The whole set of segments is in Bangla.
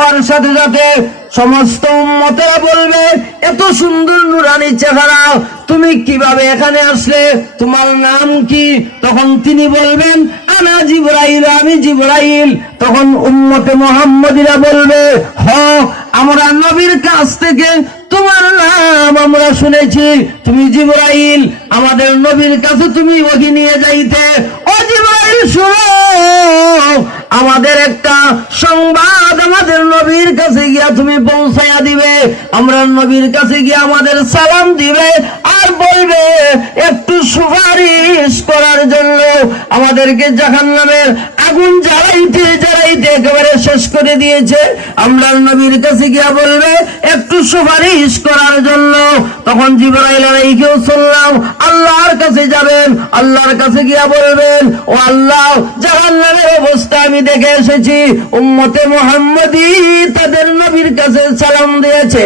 যাওয়ার সাথে সাথে সমস্ত উম্মতেরা বলবে, এত সুন্দর নুরানি চেহারা, তুমি কিভাবে এখানে আসলে, তোমার নাম কি? তখন তিনি বলবেন, আনা জিবরাইল, আমি জিবরাইল। তখন উম্মতে মুহাম্মদীরা বলবে, হ, আমরা নবীর কাছ থেকে তোমার নাম আমরা শুনেছি, তুমি জিবরাইল, আমাদের নবীর কাছে তুমি ওহী নিয়ে যাইতে। ও জিবরাইল, শুনো, আমাদের একটা সংবাদ আমাদের নবীর কাছে গিয়া তুমি পৌঁছাইয়া দিবে। আমরা নবীর কাছে গিয়া আমাদের সালাম দিবে আর বলবে, একটু সুপারিশ করার জন্য। আমাদেরকে জাহান্নামের আগুন জ্বালাইতে জ্বালাইতে একেবারে শেষ করে দিয়েছে, আমরা নবীর কাছে গিয়া বলবে একটু সুপারিশ করার জন্য। তখন জিবরাইল আলাইহিস সালাম আল্লাহর কাছে যাবেন, আল্লাহর কাছে গিয়া বলবেন, ও আল্লাহ, জাহান্নামের অবস্থা আমি দেখে এসেছি, উম্মতে মুহাম্মদী তাদের নবীর কাছে সালাম দিয়েছে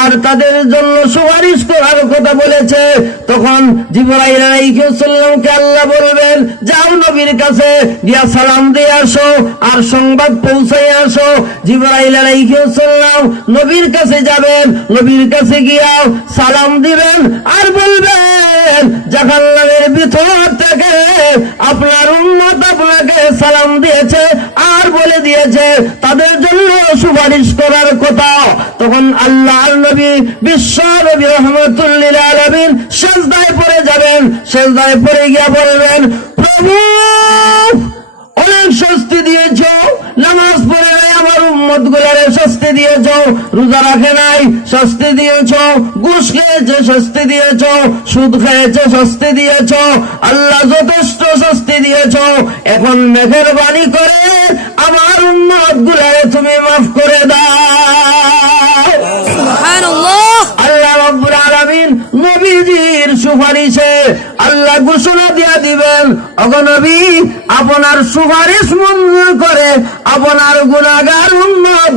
আর তাদের জন্য সুপারিশ করার কথা বলেছে। তখন জিবরাইল আলাইহিস সালামকে আল্লাহ বলবেন, যাও নবীর কাছে গিয়া সালাম দিয়ে আসো আর সংবাদ পৌঁছাই আসো। জিবরাইল আলাইহিস সালাম নবীর কাছে যাবেন, নবীর কাছে গিয়া সালাম দিবেন আর বলবেন, জাহান্নামের ভিতর থেকে আপনার উম্মত আপনাকে সালাম দিয়েছে আর বলে দিয়েছে তাদের জন্য সুপারিশ করার কথা। তখন আল্লাহর নবী, বিশ্ব নবী রাহমাতুল লিল আলামিন সিজদায় পড়ে যাবেন, সিজদায় পড়ে গিয়া বলবেন, প্রভু, অনেক শাস্তি দিয়েছ, নামাজ পড়ে নাই আমার উম্মত গুলারে শাস্তি দিয়েছ, রোজা রাখে নাই শাস্তি দিয়েছ, ঘুষ খেয়েছে শাস্তি দিয়েছ, সুদ খেয়েছে শাস্তি দিয়েছ, আল্লাহ যথেষ্ট শাস্তি দিয়েছ। এখন মেহেরবানি করে আমার উম্মত গুলারে তুমি মাফ করে দাও। সুবহানাল্লাহ। আল্লাহ রাব্বুল আলামিন নবীজির সুপারিশে আল্লাহ ঘোষণা দিয়া দিবেন, ওগো নবী, আপনার সুপারিশ মঞ্জুর করে আপনার গুনাহগার উম্মত